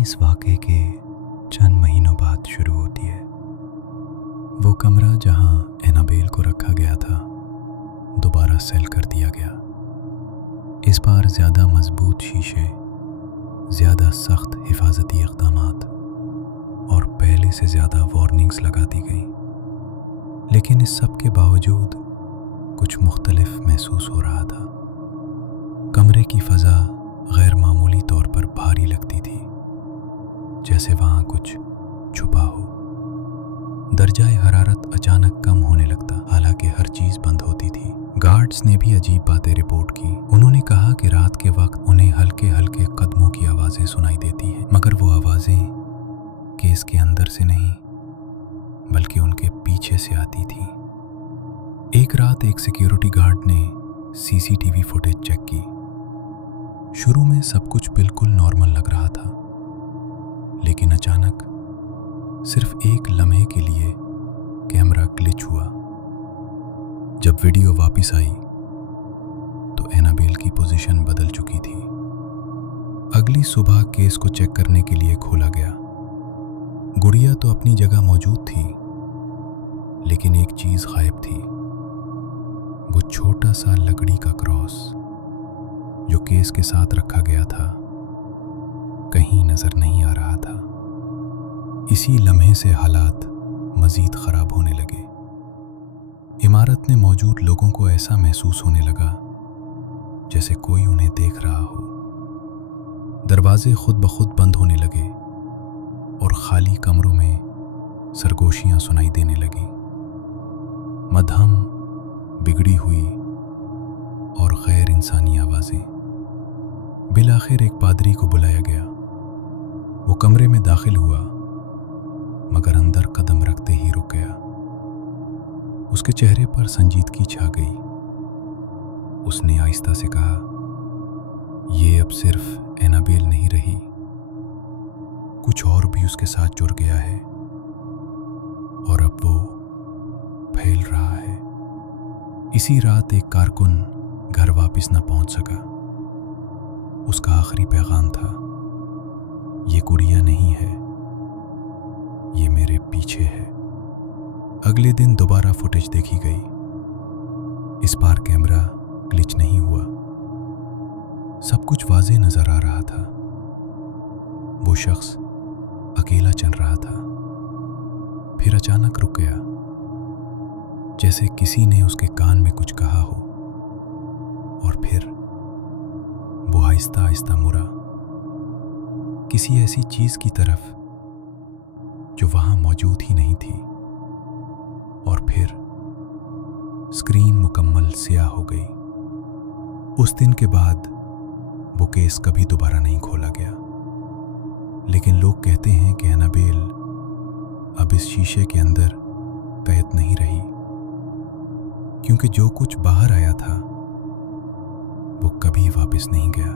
कहानी इस वाक़े के चंद महीनों बाद शुरू होती है। वो कमरा जहां एनाबेल को रखा गया था दोबारा सेल कर दिया गया। इस बार ज़्यादा मजबूत शीशे, ज़्यादा सख्त हिफाजती इक़दामात और पहले से ज़्यादा वार्निंग्स लगा दी गई। लेकिन इस सब के बावजूद कुछ मुख्तलिफ महसूस हो रहा था। कमरे की फ़ज़ा गैर मामूली तौर पर भारी लगती थी, जैसे वहाँ कुछ छुपा हो। दर्जाए हरारत अचानक कम होने लगता, हालांकि हर चीज़ बंद होती थी। गार्ड्स ने भी अजीब बातें रिपोर्ट की। उन्होंने कहा कि रात के वक्त उन्हें हल्के हल्के कदमों की आवाज़ें सुनाई देती हैं, मगर वो आवाज़ें केस के अंदर से नहीं बल्कि उनके पीछे से आती थी। एक रात एक सिक्योरिटी गार्ड ने सीसीटीवी फुटेज चेक की। शुरू में सब कुछ बिल्कुल नॉर्मल लग रहा था, लेकिन अचानक सिर्फ एक लम्हे के लिए कैमरा ग्लिच हुआ। जब वीडियो वापस आई तो एनाबेल की पोजीशन बदल चुकी थी। अगली सुबह केस को चेक करने के लिए खोला गया। गुड़िया तो अपनी जगह मौजूद थी, लेकिन एक चीज गायब थी। वो छोटा सा लकड़ी का क्रॉस जो केस के साथ रखा गया था कहीं नजर नहीं आ रहा था। इसी लम्हे से हालात मजीद खराब होने लगे। इमारत में मौजूद लोगों को ऐसा महसूस होने लगा जैसे कोई उन्हें देख रहा हो। दरवाजे खुद ब खुद बंद होने लगे और खाली कमरों में सरगोशियां सुनाई देने लगी। मध्यम, बिगड़ी हुई और गैर इंसानी आवाजें। बिलाखिर एक पादरी को बुलाया गया। वो कमरे में दाखिल हुआ, मगर अंदर कदम रखते ही रुक गया। उसके चेहरे पर संजीदगी छा गई। उसने आहिस्ता से कहा, ये अब सिर्फ एनाबेल नहीं रही, कुछ और भी उसके साथ जुड़ गया है और अब वो फैल रहा है। इसी रात एक कारकुन घर वापस न पहुंच सका। उसका आखिरी पैगाम था, ये गुड़िया नहीं है, ये मेरे पीछे है। अगले दिन दोबारा फुटेज देखी गई। इस बार कैमरा ग्लिच नहीं हुआ। सब कुछ वाज़ेह नजर आ रहा था। वो शख्स अकेला चल रहा था, फिर अचानक रुक गया, जैसे किसी ने उसके कान में कुछ कहा हो, और फिर वो आहिस्ता आहिस्ता मुड़ा किसी ऐसी चीज की तरफ जो वहां मौजूद ही नहीं थी। और फिर स्क्रीन मुकम्मल स्याह हो गई। उस दिन के बाद वो केस कभी दोबारा नहीं खोला गया। लेकिन लोग कहते हैं कि एनाबेल अब इस शीशे के अंदर कैद नहीं रही, क्योंकि जो कुछ बाहर आया था वो कभी वापस नहीं गया।